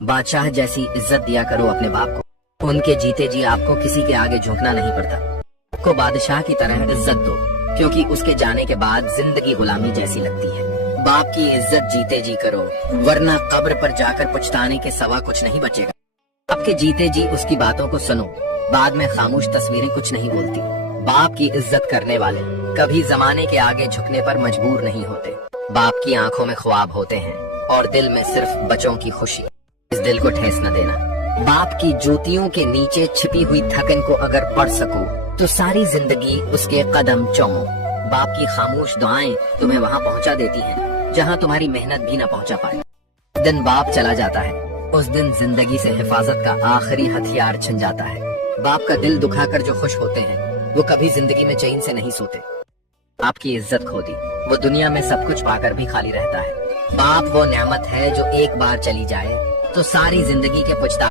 बादशाह जैसी इज्जत दिया करो अपने बाप को, उनके जीते जी आपको किसी के आगे झुकना नहीं पड़ता। को बादशाह की तरह इज्जत दो, क्योंकि उसके जाने के बाद जिंदगी गुलामी जैसी लगती है। बाप की इज्जत जीते जी करो, वरना कब्र पर जाकर पछताने के सिवा कुछ नहीं बचेगा। आपके जीते जी उसकी बातों को सुनो, बाद में खामोश तस्वीरें कुछ नहीं बोलती। बाप की इज्जत करने वाले कभी जमाने के आगे झुकने पर मजबूर नहीं होते। बाप की आंखों में ख्वाब होते हैं और दिल में सिर्फ बच्चों की खुशी। इस दिल को ठेस न देना। बाप की ज्योतियों के नीचे छिपी हुई थकन को अगर पढ़ सको तो सारी जिंदगी उसके कदम चूमो। बाप की खामोश दुआएं तुम्हें वहां पहुंचा देती हैं जहां तुम्हारी मेहनत भी न पहुंचा पाए। जिस दिन बाप चला जाता है उस दिन जिंदगी से हिफाजत का आखिरी हथियार छिन जाता है। बाप का दिल दुखाकर जो खुश होते हैं वो कभी जिंदगी में चैन से नहीं सोते। आपकी इज्जत खो दी, वो दुनिया में सब कुछ पाकर भी खाली रहता है। बाप वो नेमत है जो एक बार चली जाए तो सारी जिंदगी के पछतावे